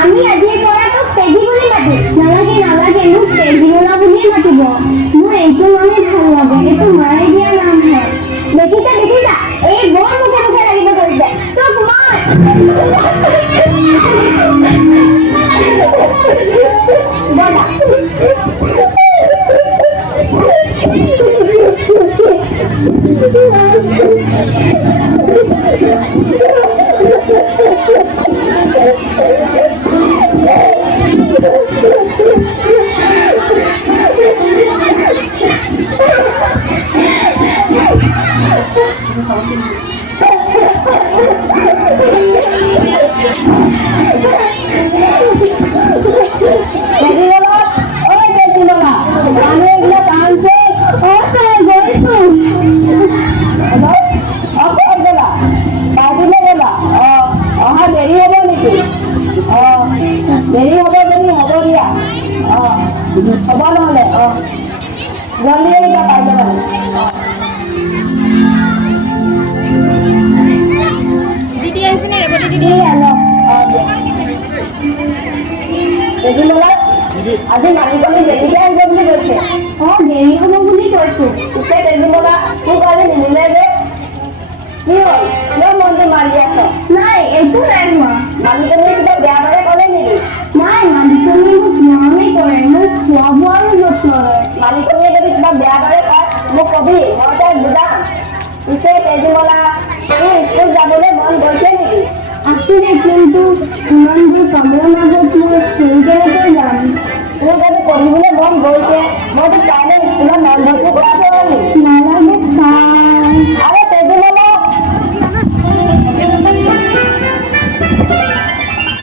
আমি আজিৰ পৰা তোক তেজী বুলি মাতিম। নালাগে নালাগে, মোক তেজীমলা বুলিয়ে মাতিব। মোৰ এইটো নামেই ভাল লাগে, এইটো মায়ে দিয়া নাম হয়। দেখিছা দেখিছা, এই বৰ মুখে মুখে লাগিব ধৰিছে। তোক মই বলা দেৰি হ'ব যদি হ'ব দিয়া। হ'ব নহ'লে জলদি আহিবা পাই যাবা। দিদি আহিছে নে ৰেৱতী দিদি? তেজীমলা আজি মানুহজনী দেৰিকে আহিব বুলি কৈছে। দেৰি হ'ব বুলি কৈছো। পিছে তেজীমলা মোক আজি নিমিলে যে কি হ'ল? কিয় মনটো মাৰি আছ? নাই একো নাই হোৱা। মানুহজনী কিবা বেয়া দৰে ক'লে নেকি? নাই, মালিকনী মোক মৰমেই কৰে, মোক খোৱা বোৱাৰো যত্ন লয়। মালিকনীয়ে যদি কিবা বেয়া দৰে কয় মোক কবি, মই তাইক বুজাম। পিছে তেজীমলা তোৰ স্কুল যাবলৈ মন গৈছে নেকি? আছিলে, কিন্তু ইমানবোৰ কামৰ মাজত মই স্কুল কেনেকৈ যাম? তোৰ যদি পঢ়িবলৈ মন গৈছে মই তোক কাইলৈ স্কুলত নামভৰ্তি কৰাব নেকি?